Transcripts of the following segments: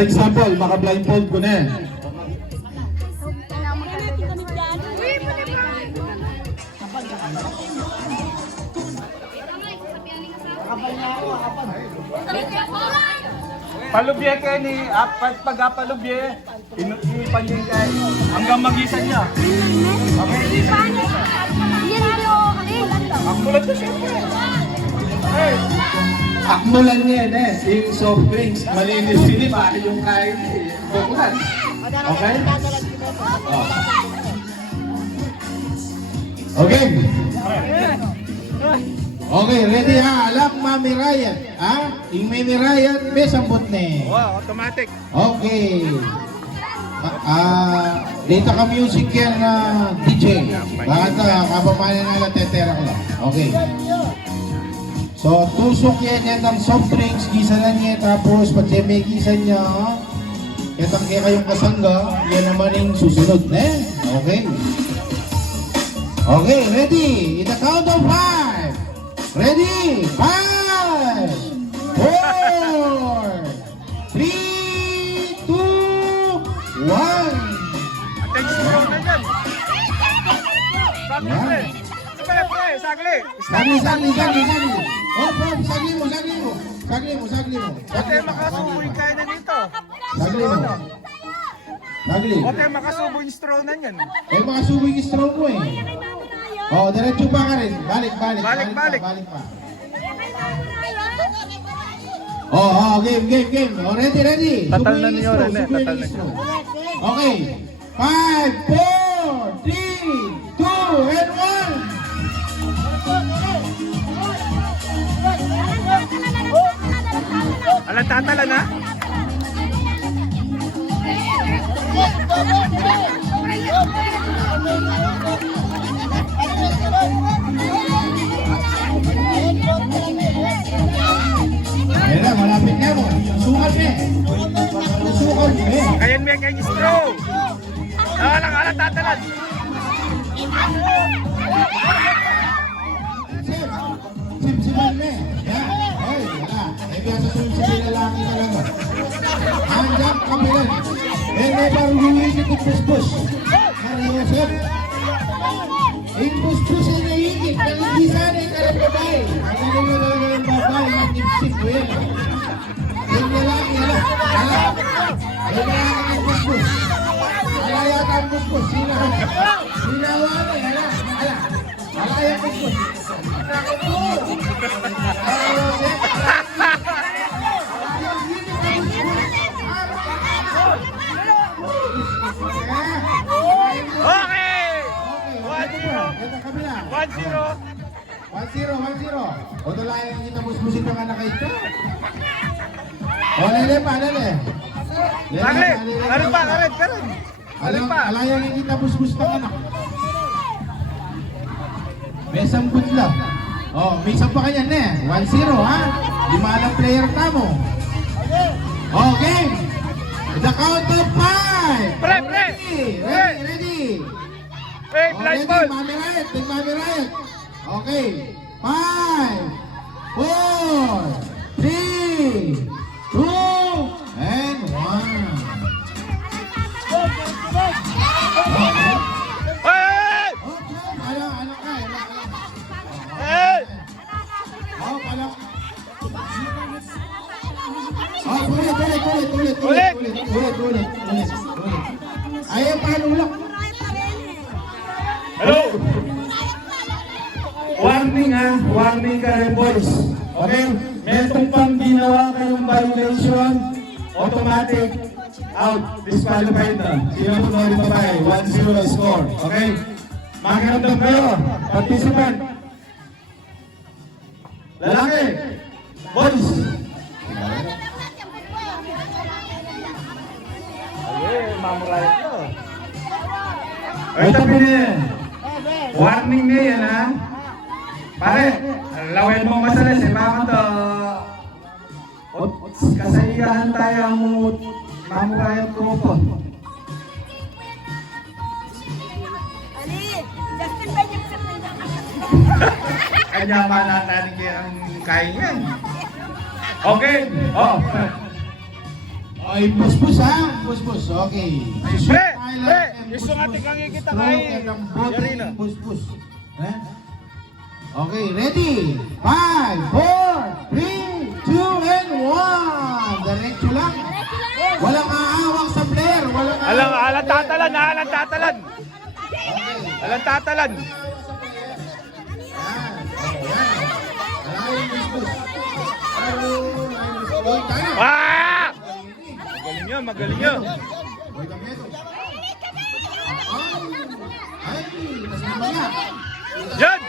For example, maka-blindfold ko na yan. Palubye kayo ni, pag-palubye, inuipan niya kayo hanggang magisan niya. Okay? Akmulan to siyempre. Hey! Akmulan niya yan eh. Yung soft drinks, malinis sili pa yung kain eh. Bukulan. Okay? Oh. Okay. Okay, ready ha? Alam, Mami Ryan. Ha? Yung Mami Ryan, may sambot na eh. Wow, automatic. Okay. Dito ka music yan na DJ. Bakit kapamanan na lang tetera ko lang. Okay. So, tusok yan ng soft drinks, gisanan niya, tapos pag may gisan niya, kitang kaya kayong kasangga, yan naman yung susunod na. Okay. Okay, ready? In the count of 5. Ready? 5, 4, 3, 2, 1. Attention na dyan. Sagli, pre. Sagli, pre. Sagli. Sagli. Oh, bro, sagli mo. Sagli mo. Ote, makasubo yung kaya na dito. Sagli mo. Sagli. Ote, makasubo yung straw na yan. Eh, makasubo yung straw mo eh. Oh, diretso pa ka rin. Balik pa. Oh, game. Oh, ready. Tatal na Subuin niyo, yung straw, Rene. subuin Tatal yung na straw. Okay. 5, 4, 3, 2, and 1. Alam, tatala na? Ayan na, malapit na mo. Sukat eh. Sukat eh. Kayan mo yung straw. Alam, tatalan. Sip-sipan mo eh. Yan. Ay, wala. Eh, kaya sasabihin sa lalaki ka lang. Hanggang kapilan. Eh, may paruhuin ito puspus. Mariosep. Yung puspus ay nahigit. Hindi sana yung karang babae. Ang ano mo talaga ng babae, mag-ipsip ko yan. Yung lalaki, hala. Yung lalaki ng puspus. Hala yata ang puspus. Sinawa na, hala. Hala yung puspus. Okay! 1-0. 1-0. O tulayan kita busbusin ng anak ito. O lele pa. Sagli. Ano pa? Karan. Ano pa? Alayan kita busbus ng anak. May sambut lang. O, may isang pa kanya na 1-0 ha. Lima lang player tamo. O, game. The count of 5. Pre. Ready. Hey, blind ball. Mami Riot. Okay. 5, 4, 3, 2, and 1. Hey! Ano ka? Hey! Ulit. Ayaw palulak. Hello! Warning ka rin boys. Okay? Metong pang ginawa kayong violation, automatic out, disqualified na. Sino po na rin babae, 1-0 na score. Okay? Makiramdam kayo, participant. Lalaki, boys. Mamuray ko. Ay, tabi na yan. Warning na yan, ha? Pare, lawin mo masalas, eh, bakit kasayahan tayo ang mamurayat ko po. Kanya manatanin kayo ang kain yan. Okay. Oh. Ay, puspus ha? Puspus, okay. Sushoot Pre! tayo Pre! lang, Gusto nga puspus. tingnan kita Stroke kay and ang bote, Yarina. puspus. Eh? Okay, ready? 5, 4, 3, 2, and 1. Diretso lang. Walang aawak sa player. Walang Alang tatalan ha, alang tatalan. Alang tatalan. Ah! Magaling yun, magaling yun. Yan!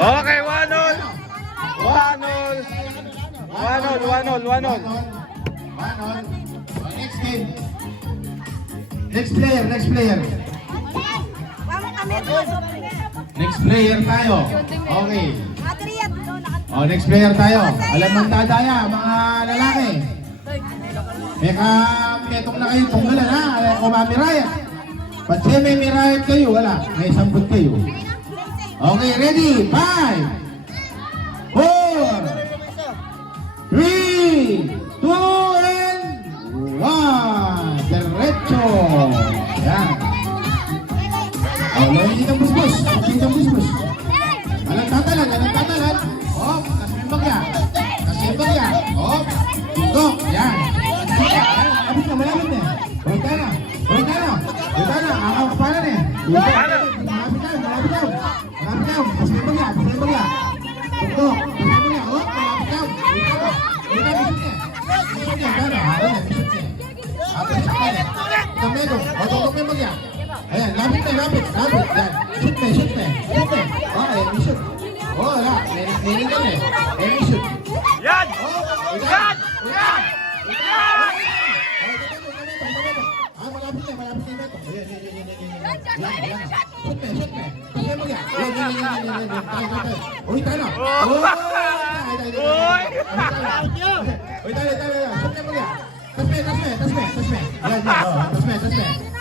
Okay, 1-0. 1-0. 1-0. Next game. Next player. Next player tayo. Okay. Oh, next player tayo. Alam ang dadaya, mga lalaki. Metong na kayo tunggalan ha. Alam ko mamirayat. Pag siya may mirayat kayo, wala. May samput kayo. Okay, ready? 5, 4, 3, 2, and 1. Diretso. Yan. Oh, lawin dito ang busbus. Dito ang busbus. Alang tatalan. Oh, kasmembag yan. Oh, dito. Yan. Abis na, malapit na. Huwag ka na. Akaw ka pala na. Malapit daw. Kasmembag yan. Dito. Kasmembag yan. Oh, malapit daw. Dito, bisut niya. Bisut niya. Apa sa kanya? Kamedo. O, tumembag yan. Ayan, lapit. Yan. Shoot me. Oh, ayan, shoot. Oh, wala. Meron ka na eh. Ayan, shoot. Yan! Oh, Yan! Ah, malapit na yung beto. Ayan. Shoot me. Shoot me. Yan. Uy, tayo na. Uy, tayo. Shoot me mo yan. Tasme. Yan.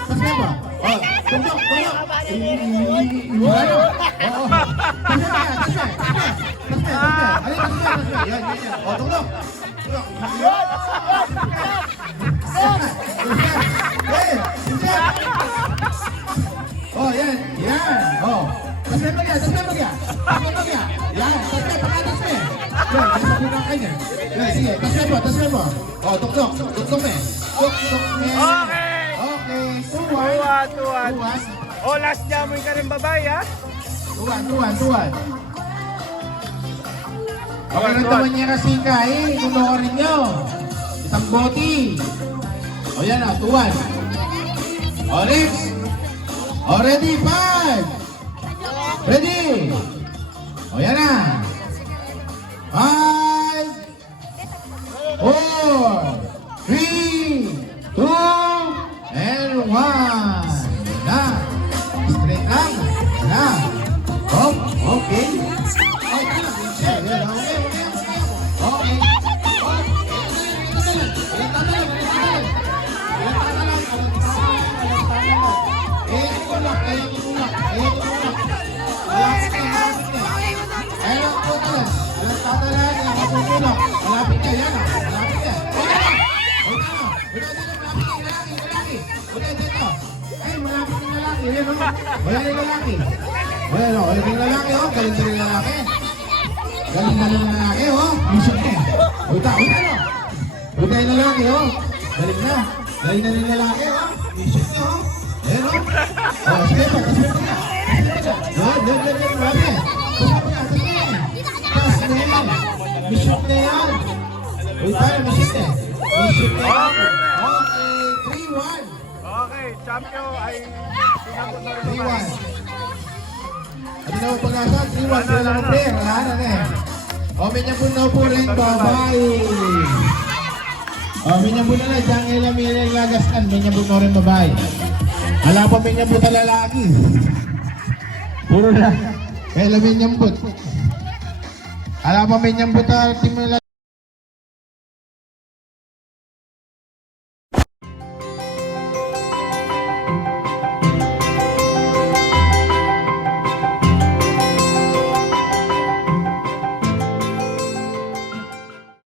Tasme ba? Oh, tundok. Wala na. Tasme. Yan. Oh, tundok. Oh, yan. Oh. Tasme mo yan. Yan, tasme. Yan, sabi na kayo. Yan, sige. Tasme mo. Oh, tuktok me. Okay, 2-1. 2-1. Oh, last jamoy ka rin babae ha? 2-1. Okay, rin naman niya kasi kain. Inunorin nyo. Isang boti. O yan na, 2-1. O, next. O, ready, 5. Ready. O yan na. 5, 4, 3, 2, and 1. Na. Straight lang. Na. Oh, okay. Ay, okay. Malapit ka, yan. Malapit ka. Ay, malapit yung lalaki. Wala yung lalaki. Wala yung lalaki, oh. Galing na yung lalaki. Misot niya. Uy, tayo yung lalaki, oh. Galing na yung lalaki, oh. Misot niya, oh. Ayan, oh. Oh, sige pa. Malapit. Misot na yan. Uy, tayo, misot na. Okay, 3-1. Okay, champion ay sinagot na rin 3-1. Ano na ang pag-asa? 3-1. Wala lang ang player. Wala na eh. O, minyampun na po rin. Bye-bye. O, minyampun na lang. Siyang ilang lagastan. Minyampun na rin. Bye-bye. Wala pa minyampun na lalaki. Puro Kay Lamin Nyambut. Alam mo, may Nyambut na team nila